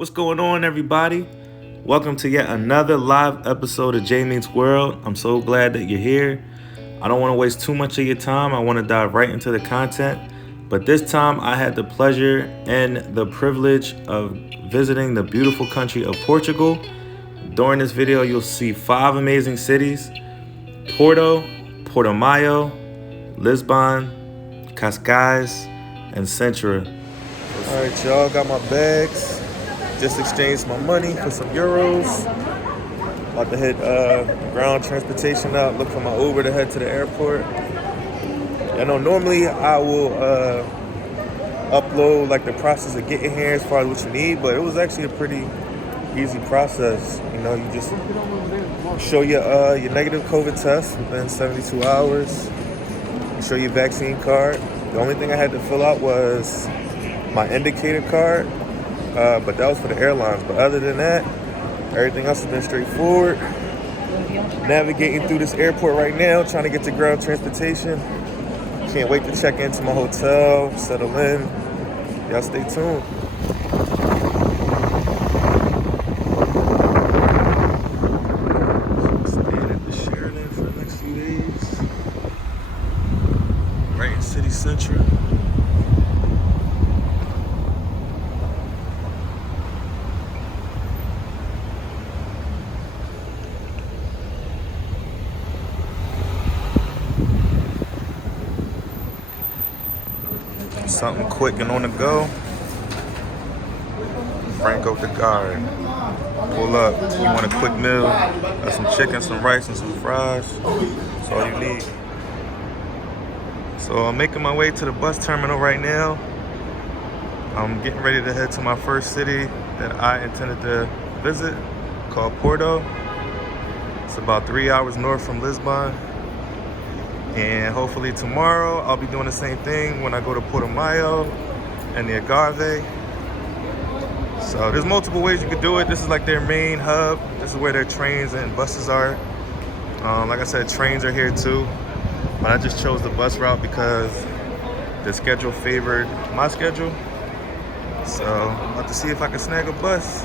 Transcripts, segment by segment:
What's going on, everybody? Welcome to yet another live episode of J Meets World. I'm so glad that you're here. I don't want to waste too much of your time. I want to dive right into the content. But this time, I had the pleasure and the privilege of visiting the beautiful country of Portugal. During this video, you'll see 5 amazing cities: Porto, Portimao, Lisbon, Cascais, and Sintra. All right, y'all, got my bags. Just exchanged my money for some euros. About to hit ground transportation out, look for my Uber to head to the airport. I know normally I will upload like the process of getting here as far as what you need, but it was actually a pretty easy process. You know, you just show your negative COVID test within 72 hours. You show your vaccine card. The only thing I had to fill out was my indicator card, but that was for the airlines. But other than that, everything else has been straightforward. Navigating through this airport right now, trying to get to ground transportation. Can't wait to check into my hotel, settle in. Y'all stay tuned. Staying at the Sheraton for the next few days. Right in City Central. Something quick and on the go. Franco the guard. Pull up. You want a quick meal? Got some chicken, some rice, and some fries. That's all you need. So I'm making my way to the bus terminal right now. I'm getting ready to head to my first city that I intended to visit, called Porto. It's about 3 hours north from Lisbon. And hopefully tomorrow I'll be doing the same thing when I go to Portimao and the Algarve. So there's multiple ways you could do it. This is like their main hub. This is where their trains and buses are. Like I said, trains are here too. But I just chose the bus route because the schedule favored my schedule. So I'm about to see if I can snag a bus.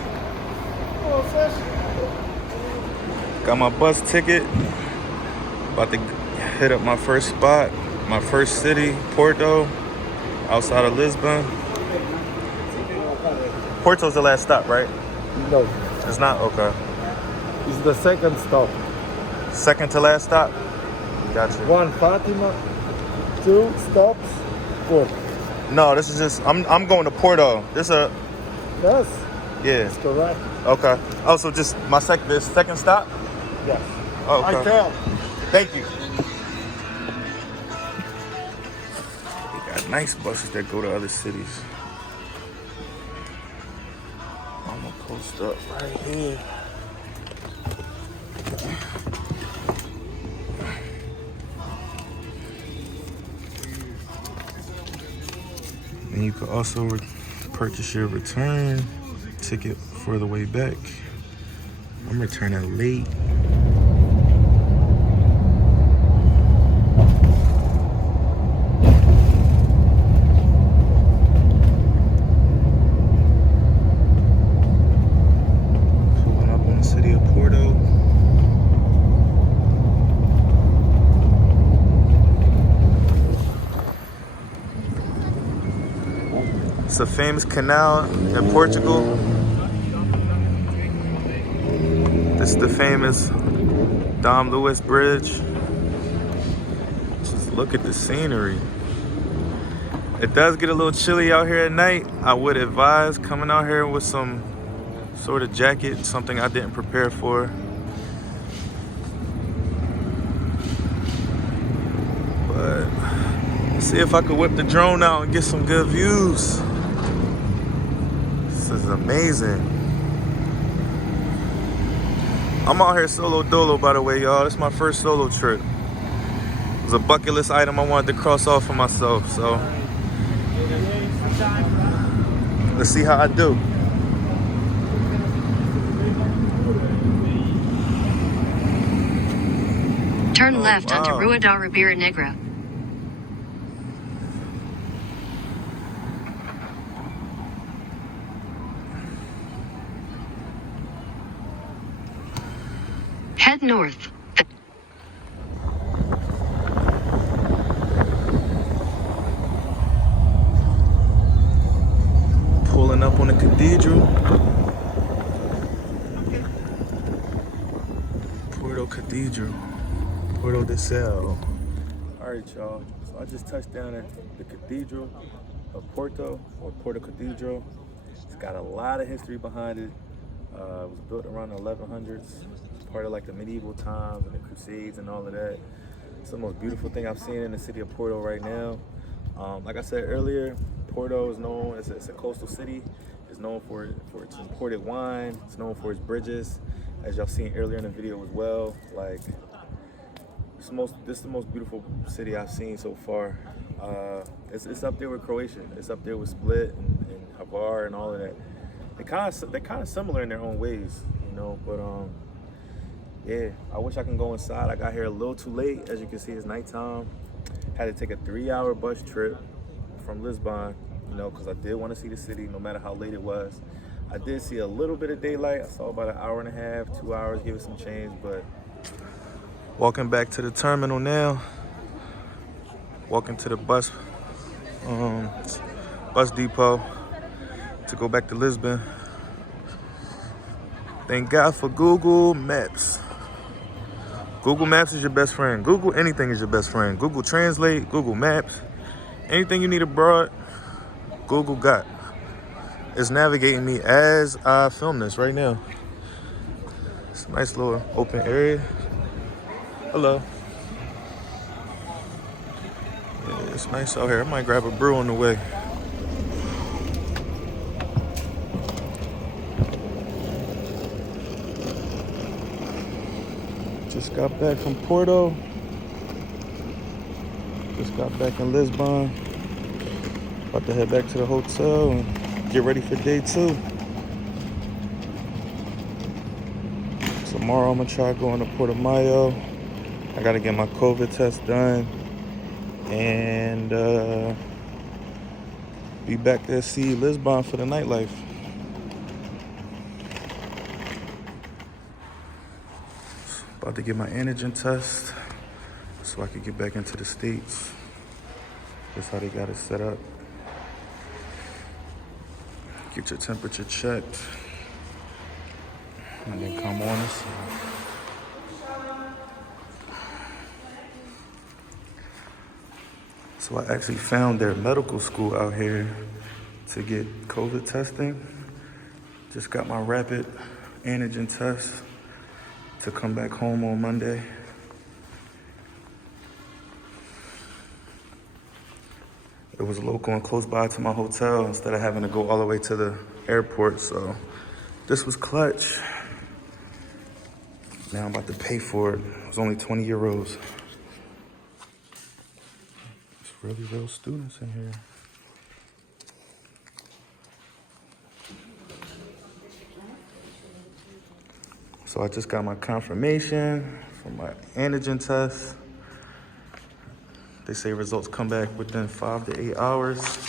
Got my bus ticket. About to hit up my first spot, my first city, Porto, outside of Lisbon. Porto's the last stop, right? No, It's not? Okay. it's the second stop. Second to last stop? Gotcha. 1 Fatima, 2 stops, 4. No, this is just, I'm going to Porto. This a, Yes, yeah. that's correct. Okay. Oh, so just the second stop? Yes. Oh, okay. I tell. Thank you. They got nice buses that go to other cities. I'm gonna post up right here. And you can also purchase your return ticket for the way back. I'm returning late. Pulling up on the city of Porto. It's a famous canal in Portugal. This is the famous Dom Lewis Bridge. Just look at the scenery. It does get a little chilly out here at night. I would advise coming out here with some sort of jacket, something I didn't prepare for. But let's see if I could whip the drone out and get some good views. This is amazing. I'm out here solo dolo, by the way, y'all. This is my first solo trip. It was a bucket list item I wanted to cross off for myself, so let's see how I do. Turn left onto Rua da Ribeira Negra. Head north. Pulling up on the cathedral. Porto Cathedral. Porto de Sal. Alright, y'all. So I just touched down at the Cathedral of Porto, or Porto Cathedral. It's got a lot of history behind it. It was built around the 1100s. It's part of like the medieval times and the Crusades and all of that. It's the most beautiful thing I've seen in the city of Porto right now. Like I said earlier, Porto is known as it's a coastal city. It's known for its imported wine. It's known for its bridges, as y'all seen earlier in the video as well. Like, this is the most beautiful city I've seen so far. It's up there with Croatia. It's up there with Split and Hvar and all of that. They're kind of similar in their own ways, you know. But yeah, I wish I can go inside. I got here a little too late. As you can see, it's nighttime. Had to take a 3-hour bus trip from Lisbon, you know, because I did want to see the city no matter how late it was. I did see a little bit of daylight. I saw about an hour and a half, 2 hours, give it some change. But walking back to the terminal now. Walking to the bus depot to go back to Lisbon. Thank God for Google Maps. Google Maps is your best friend. Google anything is your best friend. Google Translate, Google Maps. Anything you need abroad, Google got. It's navigating me as I film this right now. It's a nice little open area. Hello. Yeah, it's nice out here. I might grab a brew on the way. Just got back from Porto. Just got back in Lisbon. About to head back to the hotel and get ready for day 2. Tomorrow I'm gonna try going to Portimao. I gotta get my COVID test done and be back there, see Lisbon for the nightlife. About to get my antigen test so I can get back into the States. That's how they got it set up. Get your temperature checked and then come on and see. So I actually found their medical school out here to get COVID testing. Just got my rapid antigen test to come back home on Monday. It was local and close by to my hotel instead of having to go all the way to the airport, so this was clutch. Now I'm about to pay for it. It was only 20 euros. There's really real students in here. So I just got my confirmation for my antigen test. They say results come back within 5 to 8 hours.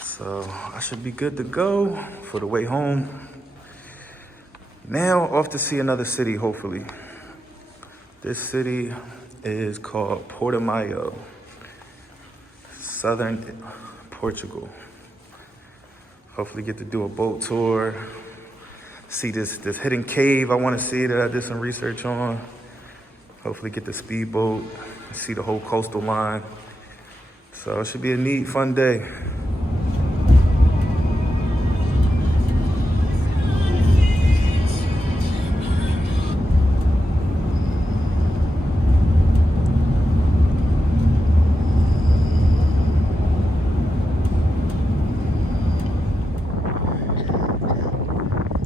So I should be good to go for the way home. Now off to see another city, hopefully. This city is called Portimao, southern Portugal. Hopefully get to do a boat tour. See this hidden cave I want to see that I did some research on. Hopefully get the speedboat, see the whole coastal line. So it should be a neat, fun day.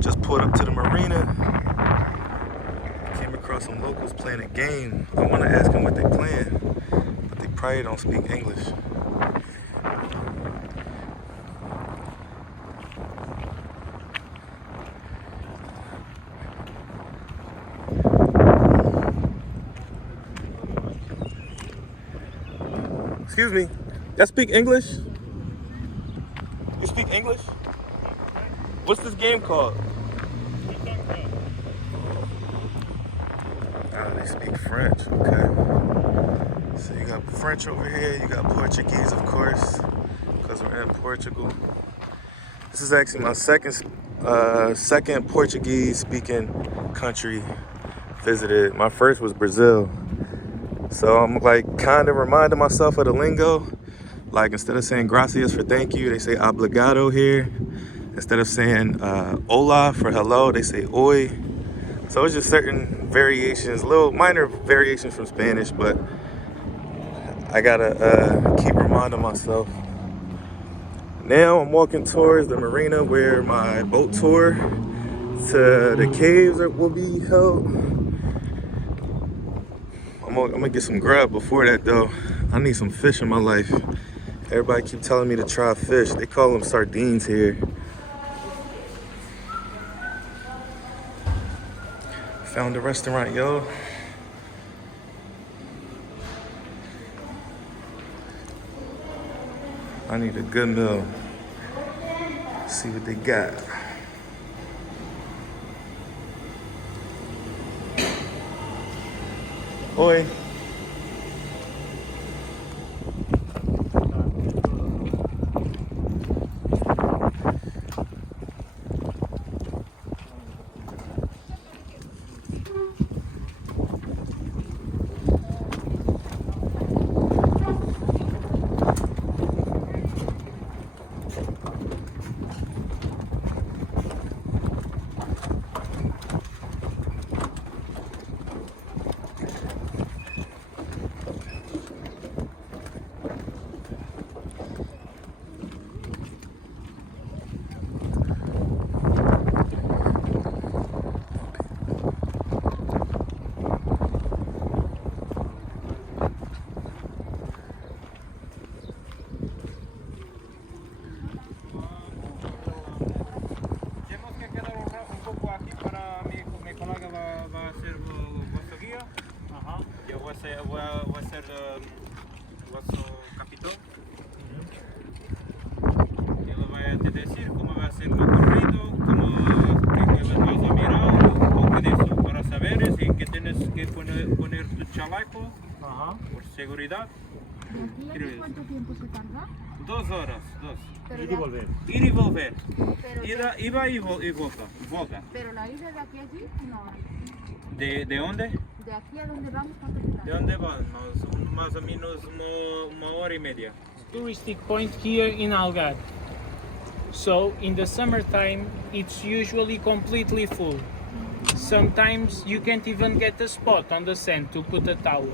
Just pulled up to the marina. Came across some locals playing a game. I want to ask them what they're playing, but they probably don't speak English. Excuse me, y'all speak English? You speak English? What's this game called? they speak French. Okay. So you got French over here. You got Portuguese, of course, because we're in Portugal. This is actually my second Portuguese-speaking country visited. My first was Brazil. So I'm like kind of reminding myself of the lingo. Like instead of saying gracias for thank you, they say obrigado here. Instead of saying hola for hello, they say oi. So it's just certain variations, little minor variations from Spanish, but I gotta keep reminding myself. Now I'm walking towards the marina where my boat tour to the caves will be held. I'm gonna get some grub before that though. I need some fish in my life. Everybody keep telling me to try fish. They call them sardines here. Found a restaurant, yo. I need a good meal. See what they got. Oi. Voy a ser vuestro capitán. Ele vai te decir cómo va a ser el recorrido, cómo que vas a mirar, un poco de eso para saber y que tienes que poner tu chaleco por seguridad. ¿Y aquí cuánto tiempo se tarda? 2 horas, 2. Pero Ir ya- y volver. Ir y volver. Pero Ida y volta. Pero la ida de aquí a allí, una hora. ¿De dónde? De aquí a donde vamos, ¿cuánto se tarda? ¿De dónde vamos? Más o menos uma hora y media. Touristic point here in Algarve. So in the summertime it's usually completely full. Sometimes you can't even get a spot on the sand to put a towel.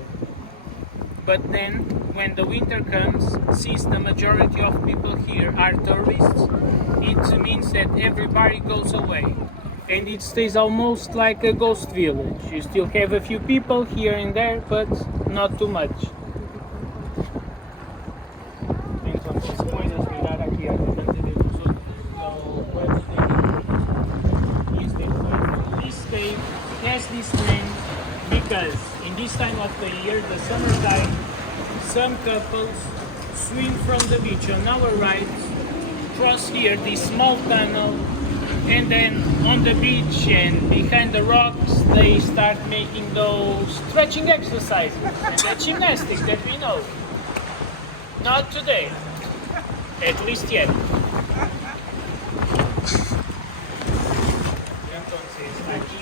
But then when the winter comes, since the majority of people here are tourists, it means that everybody goes away. And it stays almost like a ghost village. You still have a few people here and there, but not too much. Entonces puedes mirar aquí adelante de nosotros lo puedes ver. This cave has this name because in this time of the year, the summertime, some couples swim from the beach on our right, cross here this small tunnel, and then on the beach and behind the rocks they start making those stretching exercises and the gymnastics that we know. Not today, at least yet. Entonces, aquí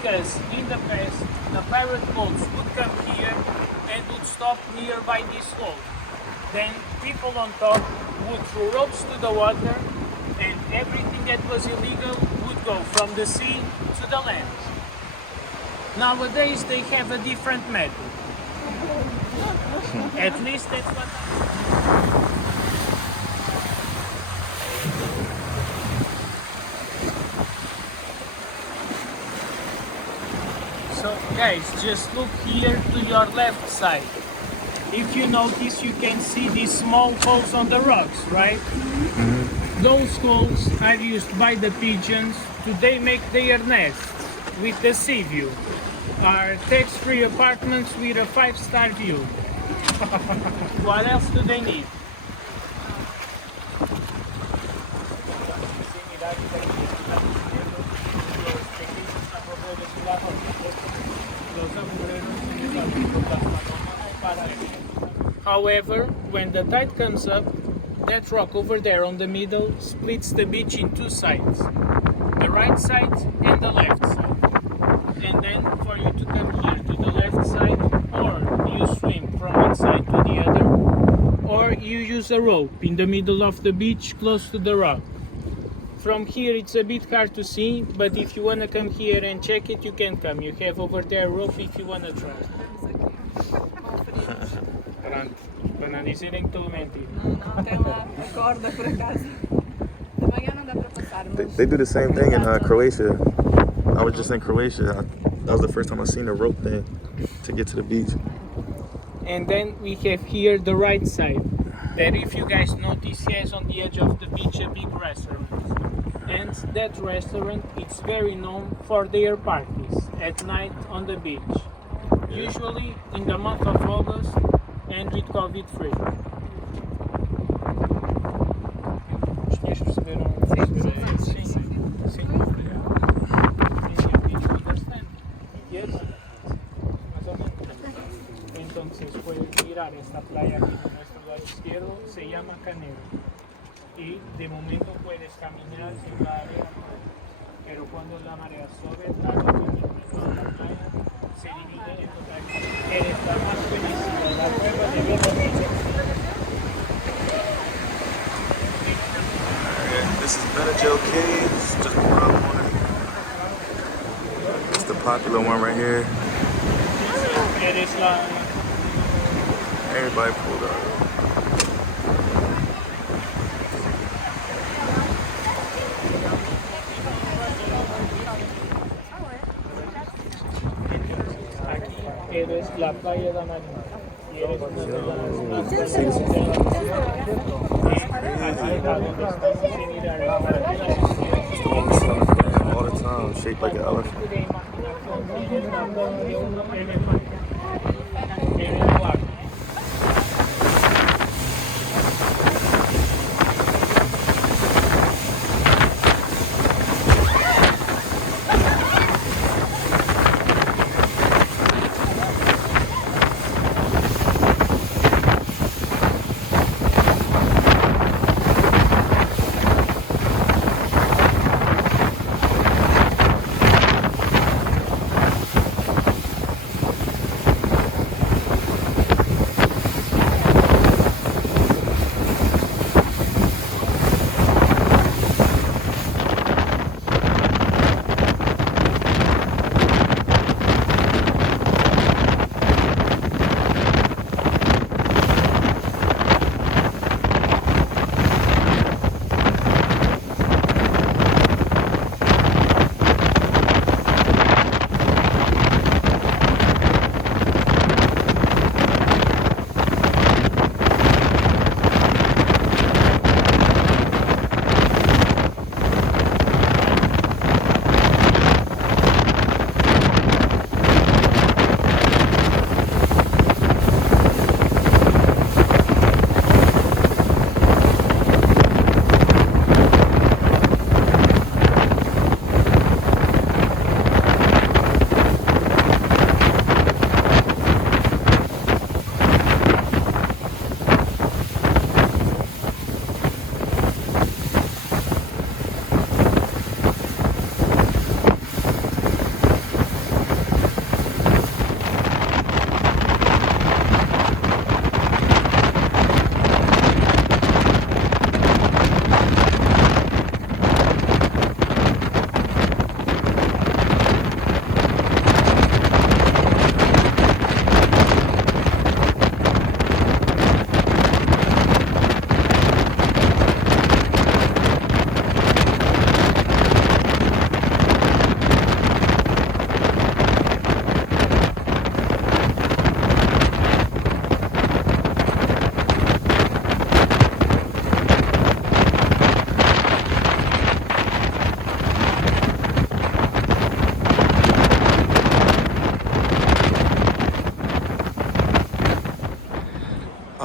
because in the past the pirate boats would come here and would stop nearby this slope. Then people on top would throw ropes to the water, and everything that was illegal would go from the sea to the land. Nowadays they have a different method. At least that's what So guys, just look here to your left side. If you notice, you can see these small holes on the rocks, right? Those holes are used by the pigeons to they make their nests with the sea view. Are tax-free apartments with a 5-star view. What else do they need? However, when the tide comes up, that rock over there on the middle splits the beach in two sides, the right side and the left side. And then for you to come here to the left side, or you swim from one side to the other, or you use a rope in the middle of the beach close to the rock. From here it's a bit hard to see, but if you want to come here and check it, you can come. You have over there a rope if you want to try. Pronto, para não dizerem que estou a mentir. Não, tem uma corda por acaso. De manhã não dá para passar, mas... They do the same thing in Croatia. I was just in Croatia. That was the first time I seen a rope thing to get to the beach. And then we have here the right side, that if you guys notice has on the edge of the beach a big restaurant. And that restaurant is very known for their parties at night on the beach. Usually in the month of August and with COVID free. Os senhores perceberam? Sim. Sim. Yes? Más o menos. Entonces puedes mirar esta playa aquí de nuestro lado izquierdo, se llama Canero. Y de momento puedes caminar en la arena, pero cuando la marea sube, la playa se divide en total. Está más buenísimo, la prueba de verlo. This is Benadryl Caves, just around the corner. It's the popular one right here. Eres la... Everybody pulled up. Aquí eres la playa de Marina. Y eres una de las más grandes de la ciudad. All the time, shaped like an elephant.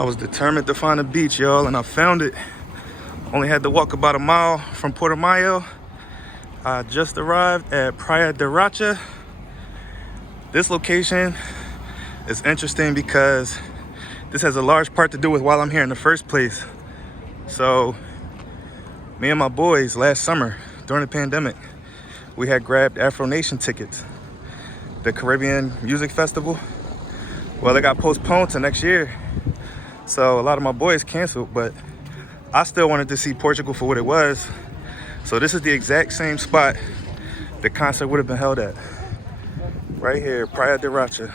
was determined to find a beach, y'all, and I found it. Only had to walk about a mile from Portimao. I just arrived at Praia de Racha. This location is interesting because this has a large part to do with why I'm here in the first place. So, me and my boys last summer during the pandemic, we had grabbed Afro Nation tickets, the Caribbean Music Festival. Well, it got postponed to next year. So a lot of my boys canceled, but I still wanted to see Portugal for what it was. So this is the exact same spot the concert would have been held at. Right here, Praia de Racha.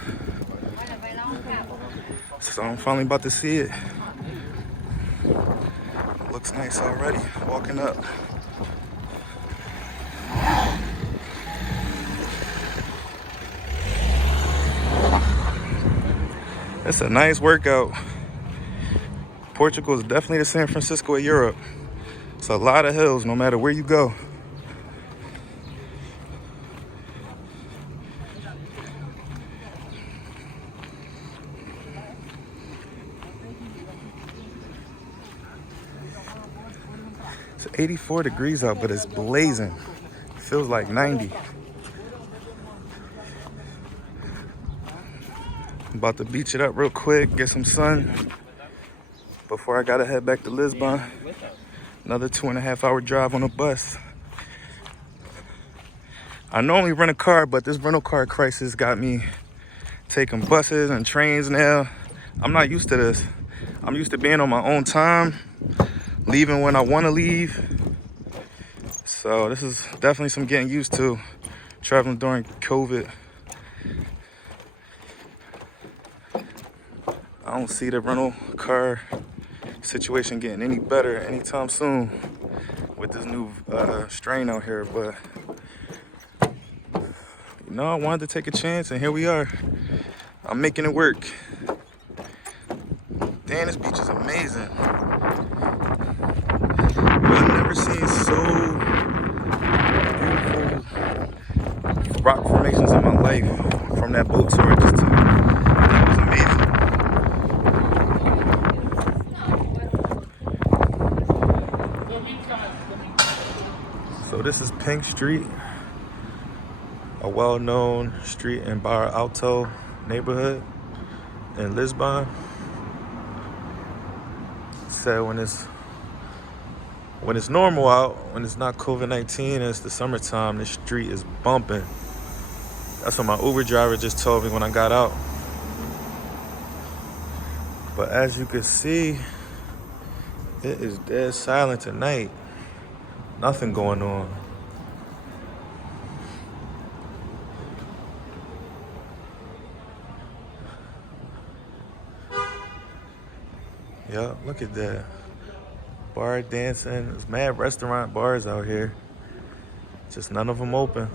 So I'm finally about to see it. Looks nice already, walking up. It's a nice workout. Portugal is definitely the San Francisco of Europe. It's a lot of hills no matter where you go. It's 84 degrees out, but it's blazing. It feels like 90. I'm about to beach it up real quick, get some sun before I gotta head back to Lisbon. Another 2.5 hour drive on a bus. I normally rent a car, but this rental car crisis got me taking buses and trains now. I'm not used to this. I'm used to being on my own time, leaving when I want to leave. So this is definitely some getting used to, traveling during COVID. I don't see the rental car situation getting any better anytime soon with this new strain out here, but you know, I wanted to take a chance, and here we are. I'm making it work. Damn, this beach is amazing. I've never seen so beautiful rock formations in my life from that boat tour I just took. It was amazing. So this is Pink Street, a well-known street in Barra Alto neighborhood in Lisbon. So when it's normal out, when it's not COVID-19 and it's the summertime, this street is bumping. That's what my Uber driver just told me when I got out. But as you can see, it is dead silent tonight. Nothing going on. Yeah, look at that. Bar dancing. There's mad restaurant bars out here. Just none of them open.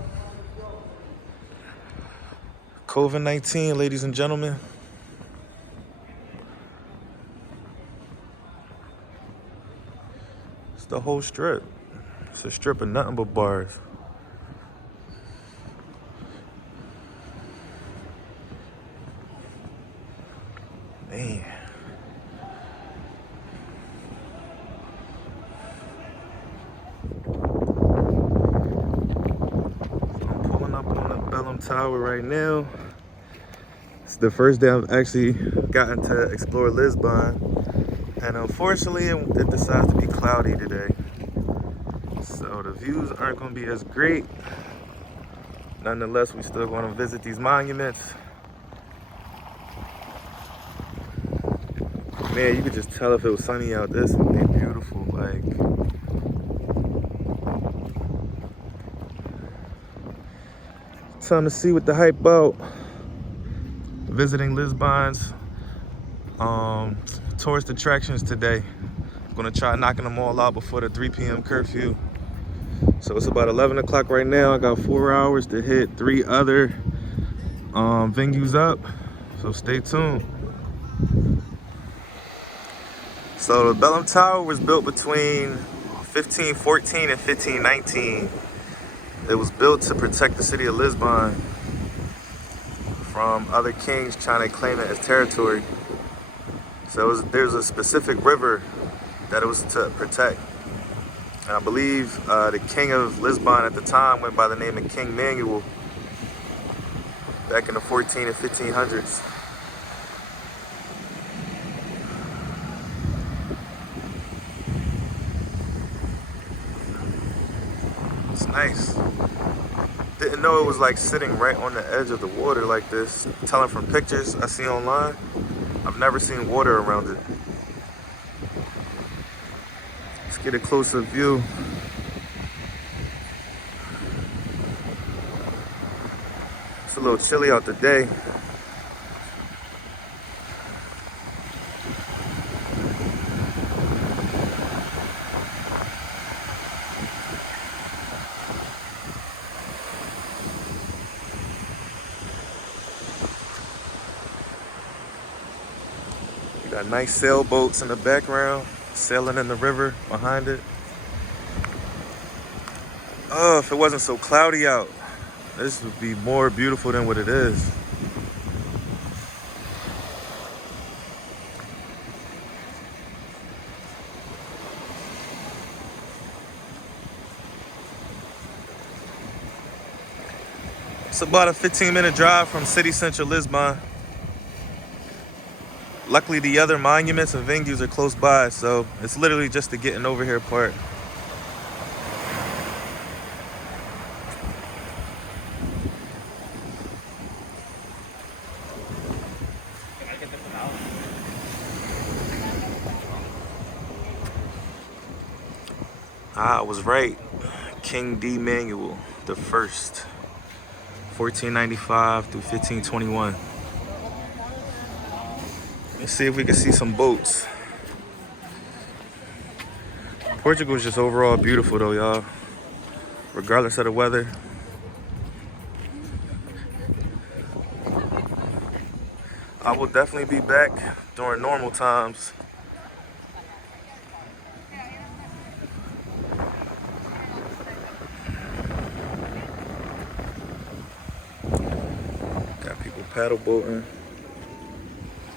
COVID-19, ladies and gentlemen. It's the whole strip. It's a strip of nothing but bars. Man. I'm pulling up on the Bellum Tower right now. It's the first day I've actually gotten to explore Lisbon. And unfortunately, it decides to be cloudy today. So the views aren't going to be as great. Nonetheless, we still want to visit these monuments. Man, you could just tell if it was sunny out. This would be beautiful. Like, time to see what the hype about. Visiting Lisbon's tourist attractions today. I'm gonna try knocking them all out before the 3 p.m. curfew. So it's about 11 o'clock right now. I got 4 hours to hit 3 other venues up. So stay tuned. So the Bellum Tower was built between 1514 and 1519. It was built to protect the city of Lisbon from other kings trying to claim it as territory. So there's a specific river that it was to protect. And I believe the king of Lisbon at the time went by the name of King Manuel back in the 14 and 1500s. It's nice. Didn't know it was like sitting right on the edge of the water like this. Telling from pictures I see online, I've never seen water around it. Let's get a closer view. It's a little chilly out today. You got nice sailboats in the background, sailing in the river behind it. Oh, if it wasn't so cloudy out, this would be more beautiful than what it is. It's about a 15-minute drive from city central Lisbon. Luckily, the other monuments and venues are close by, so it's literally just the getting over here part. I was right. King D. Manuel the First, 1495 through 1521. Let's see if we can see some boats. Portugal is just overall beautiful though, y'all. Regardless of the weather. I will definitely be back during normal times. Got people paddle boating.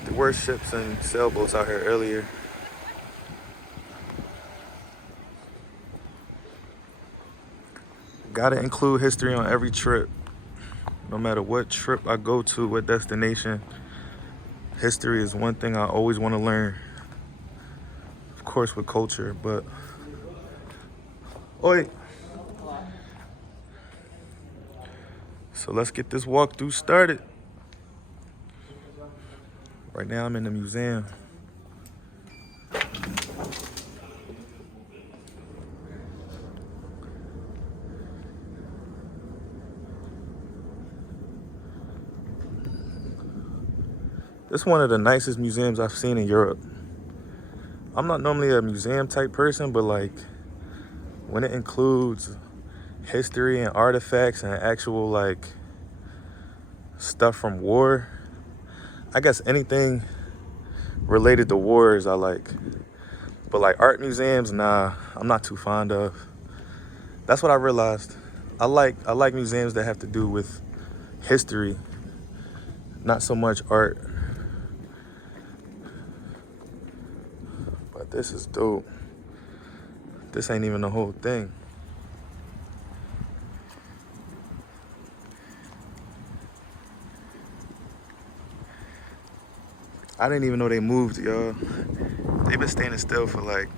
There were ships and sailboats out here earlier. Gotta include history on every trip. No matter what trip I go to, what destination, history is one thing I always want to learn. Of course with culture, but... Oi! So let's get this walkthrough started. Right now I'm in the museum. This is one of the nicest museums I've seen in Europe. I'm not normally a museum type person, but like when it includes history and artifacts and actual like stuff from war, I guess anything related to wars I like. But like art museums, nah, I'm not too fond of. That's what I realized. I like museums that have to do with history, not so much art. But this is dope. This ain't even the whole thing. I didn't even know they moved, y'all. They've been standing still for like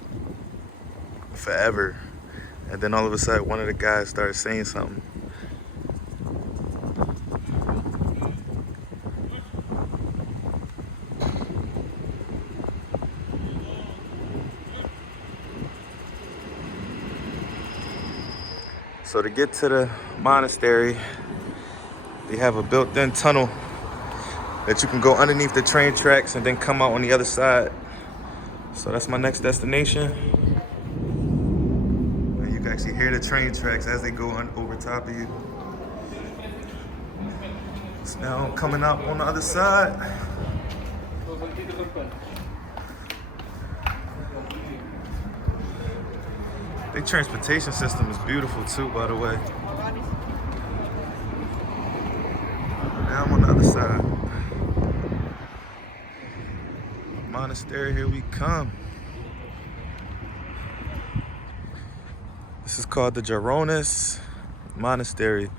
forever. And then all of a sudden, one of the guys started saying something. So to get to the monastery, they have a built-in tunnel that you can go underneath the train tracks and then come out on the other side. So that's my next destination. And you can actually hear the train tracks as they go over top of you. So now I'm coming out on the other side. Their transportation system is beautiful too, by the way. Now I'm on the other side. Monastery, here we come. This is called the Geronis Monastery.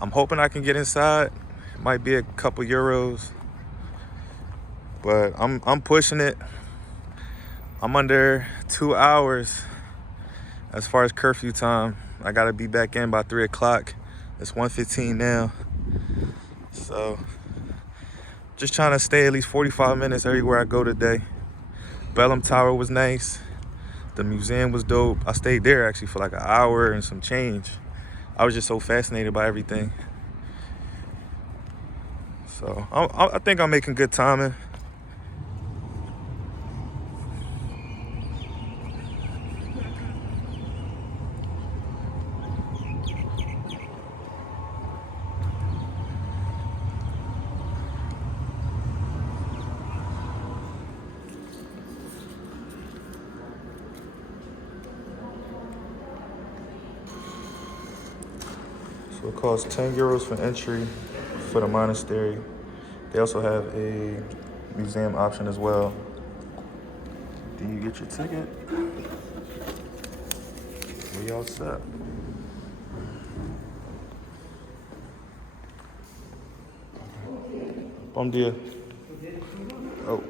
I'm hoping I can get inside. It might be a couple euros, but I'm pushing it. I'm under 2 hours as far as curfew time. I gotta be back in by 3 o'clock. It's 1:15 now. So just trying to stay at least 45 minutes everywhere I go today. Bellum Tower was nice. The museum was dope. I stayed there actually for like an hour and some change. I was just so fascinated by everything. So I think I'm making good timing. So it costs 10 euros for entry for the monastery. They also have a museum option as well. Then you get your ticket. We all set. Bom dia. Oh.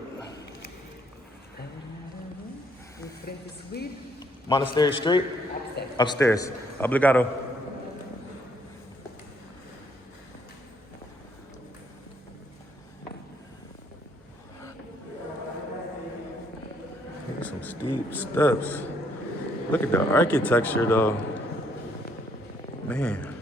Monastery Street? Upstairs. Obrigado. Some steep steps. Look at the architecture though. Man.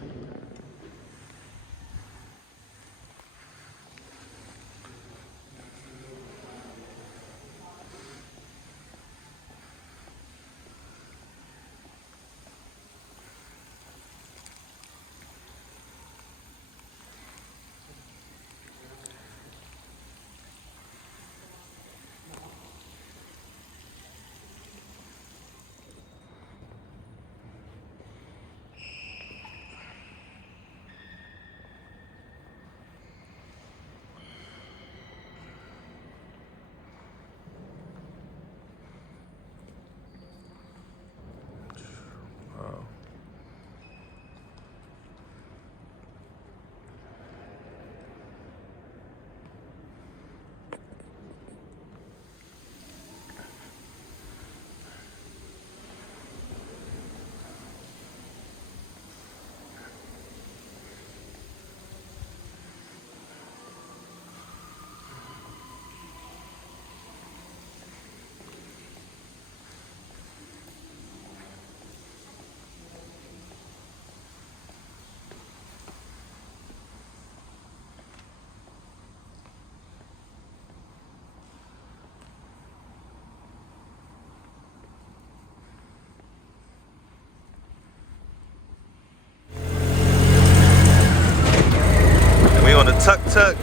We on the tuk-tuk,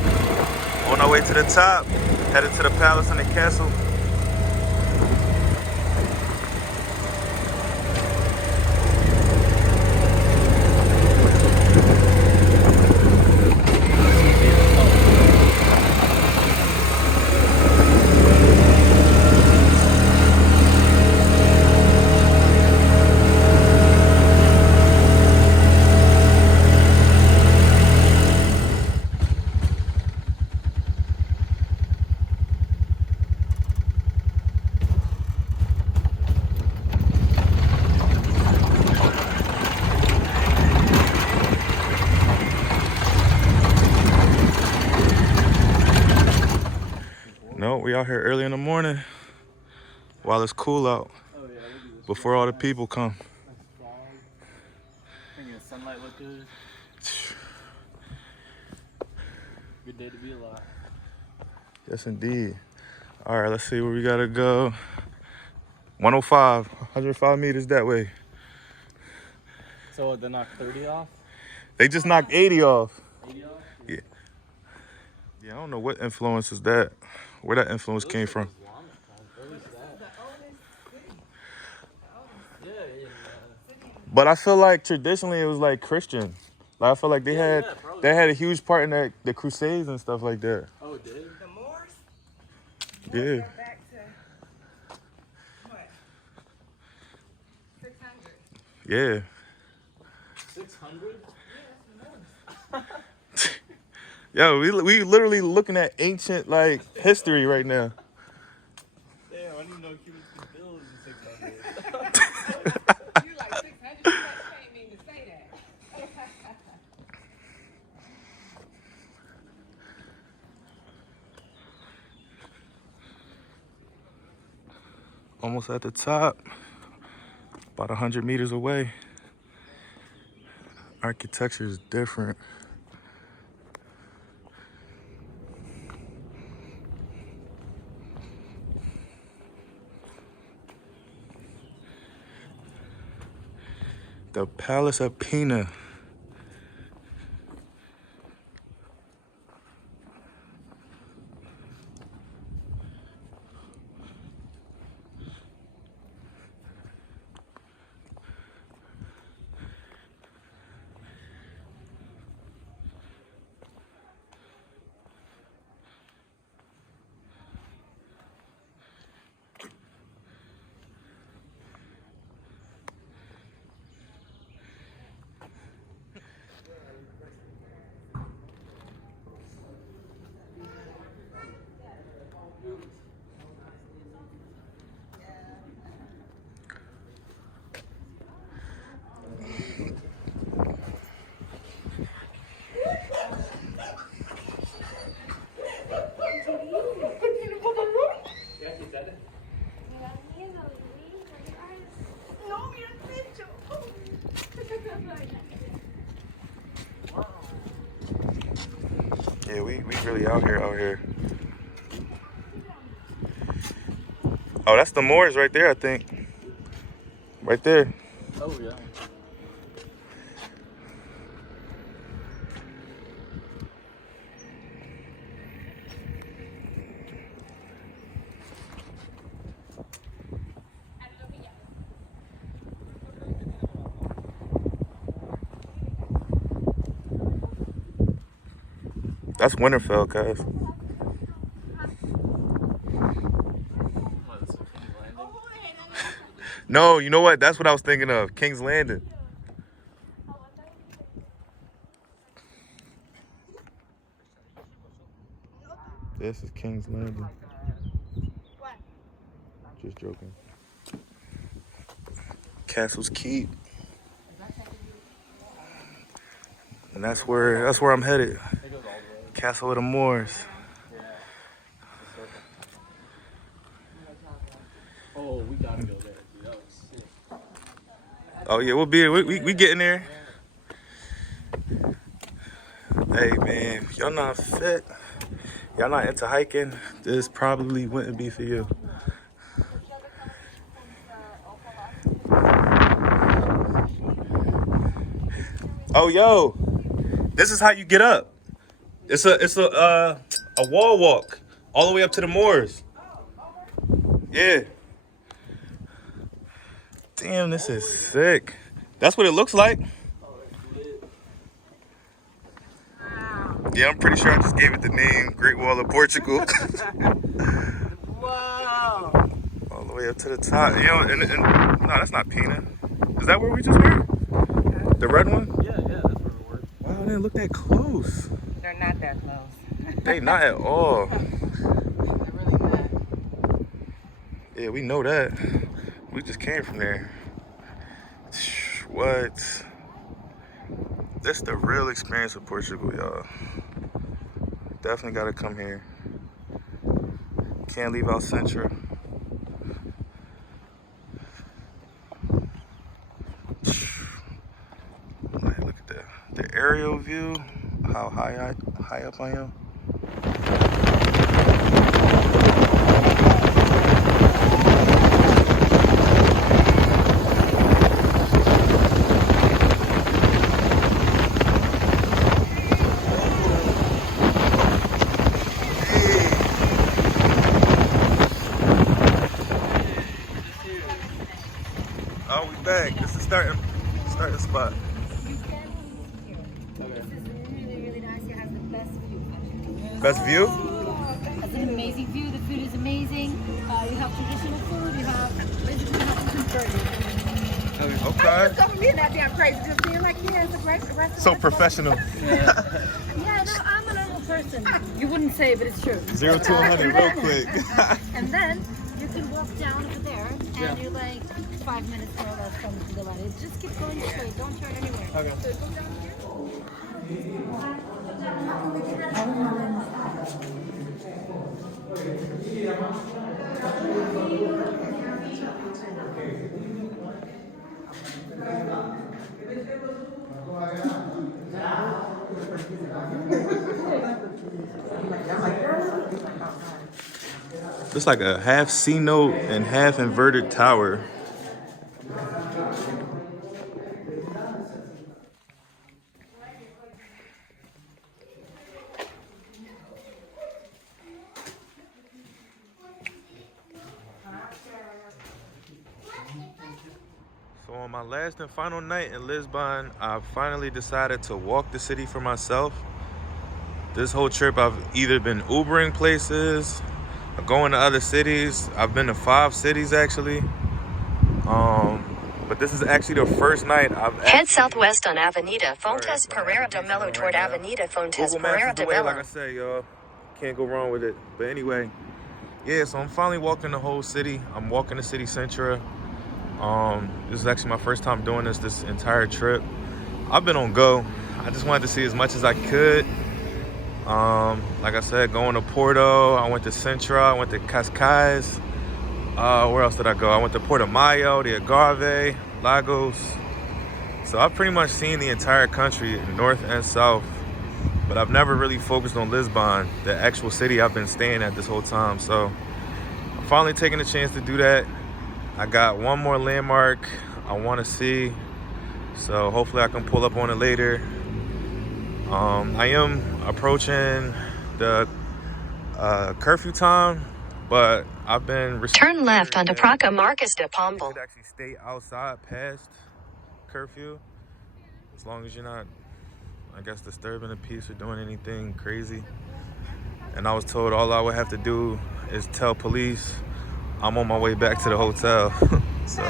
on our way to the top, headed to the palace and the castle. No, we out here early in the morning while it's cool out, before all the people come. Making the sunlight look good. Good day to be alive. Yes, indeed. All right, let's see where we gotta go. 105 meters that way. So they knocked 30 off? They just knocked 80 off. 80 off? Yeah. Yeah, I don't know what influence is that, where that influence came from. But I feel like traditionally it was like Christian. Like I feel like they had a huge part in the Crusades and stuff like that. Oh, it did? Yeah. Back to what? 600. Yeah. 600? Yo, we literally looking at ancient like history right now. Damn, I didn't even know humans could build in 600. You like 600? You ain't mean to say that. Almost at the top. About 100 meters away. Architecture is different. The Palace of Pina. Yeah, we really out here. Oh, that's the Moors right there, I think. Right there. Oh, yeah. That's Winterfell, guys. No, you know what? That's what I was thinking of. King's Landing. This is King's Landing. Just joking. Castle's Keep. And that's where I'm headed. Castle of the Moors. Oh, we gotta go there, dude. That was sick. Oh yeah, we getting there. Hey man, if y'all not fit, y'all not into hiking, this probably wouldn't be for you. Oh yo, this is how you get up. It's a wall walk all the way up to the moors. Yeah. Damn, this is sick. That's what it looks like. Yeah, I'm pretty sure I just gave it the name Great Wall of Portugal. Wow. All the way up to the top. You know, and no, that's not Pina. Is that where we just were? The red one? Yeah, that's where we were. Wow, they didn't look that close. They're not that close. They not at all. They're really not. Yeah, we know that. We just came from there. What? This the real experience of Portugal, y'all. Definitely gotta come here. Can't leave out Central. Look at that. The aerial view, how high up I am. Oh, we back. This is starting spot. This is really, really nice. It has the best view. Best view? As an amazing view. The food is amazing. You have traditional food. You have basically Okay. Some of me not damn crazy. Just being like, yeah, it's a great restaurant. So professional. Yeah, no, I'm a normal person. You wouldn't say, but it's true. 0 to 100 real quick. And then you can walk down over there, and you're like 5 minutes more or less from the valley. Just keep going straight. Don't turn anywhere. Okay. So go down here. It's like a half C note and half inverted tower. So on my last and final night in Lisbon, I finally decided to walk the city for myself. This whole trip, I've either been Ubering places, or going to other cities. I've been to 5 cities actually. But this is actually the first night I've Head southwest on Avenida Fontes Pereira de Melo toward Avenida Fontes Google Maps Pereira is the de way, like I Melo. said, y'all. Can't go wrong with it. But anyway, yeah, so I'm finally walking the whole city. I'm walking the city centra. This is actually my first time doing this entire trip. I've been on go. I just wanted to see as much as I could. Like I said, going to Porto, I went to Sintra, I went to Cascais. Where else did I go? I went to Porto Mayo, the Algarve, Lagos. So I've pretty much seen the entire country, north and south. But I've never really focused on Lisbon, the actual city I've been staying at this whole time. So I'm finally taking a chance to do that. I got one more landmark I want to see. So hopefully I can pull up on it later. I am approaching the curfew time, but I've been Turn left onto that Praca Marques de you Pombal. could actually stay outside past curfew, as long as you're not, I guess, disturbing the peace or doing anything crazy. And I was told all I would have to do is tell police I'm on my way back to the hotel. So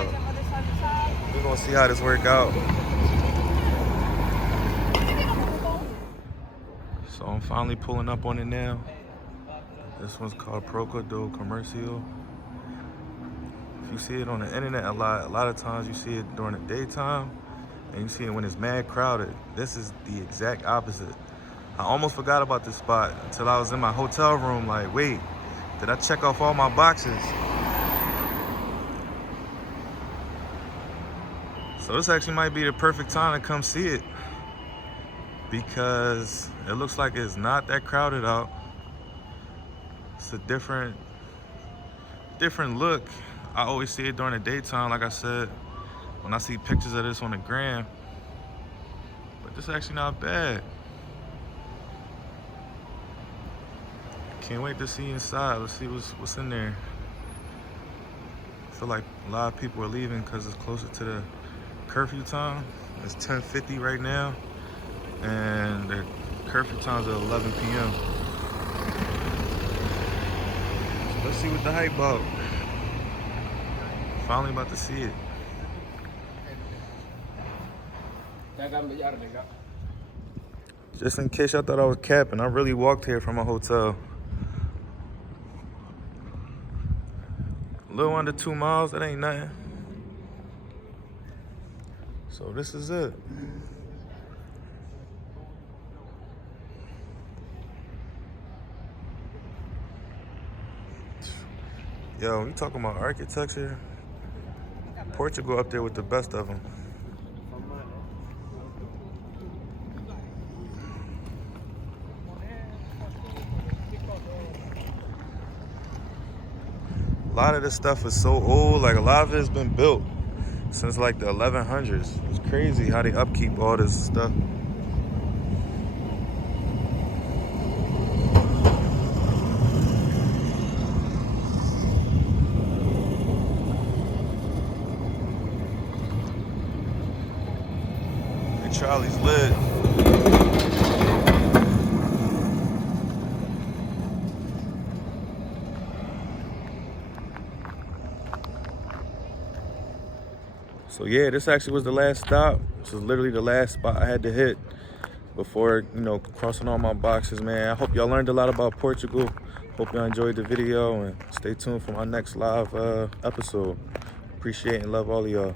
we're gonna see how this work out. So I'm finally pulling up on it now. This one's called Proca do Comercio. If you see it on the internet a lot of times you see it during the daytime and you see it when it's mad crowded. This is the exact opposite. I almost forgot about this spot until I was in my hotel room like, wait, did I check off all my boxes? So this actually might be the perfect time to come see it, because it looks like it's not that crowded out. It's a different look. I always see it during the daytime, like I said, when I see pictures of this on the gram. But this is actually not bad. Can't wait to see inside. Let's see what's in there. I feel like a lot of people are leaving because it's closer to the curfew time. It's 10:50 right now, and the curfew times are 11 p.m. So let's see what the hype about. Finally about to see it. Just in case y'all thought I was capping, I really walked here from a hotel. A little under 2 miles, that ain't nothing. So this is it. Yo, you talking about architecture? Portugal up there with the best of them. A lot of this stuff is so old, like a lot of it has been built since like the 1100s. It's crazy how they upkeep all this stuff. The trolley's lit. So yeah, this actually was the last stop. This is literally the last spot I had to hit before, you know, crossing all my boxes, man. I hope y'all learned a lot about Portugal. Hope y'all enjoyed the video, and stay tuned for my next live episode. Appreciate and love all of y'all.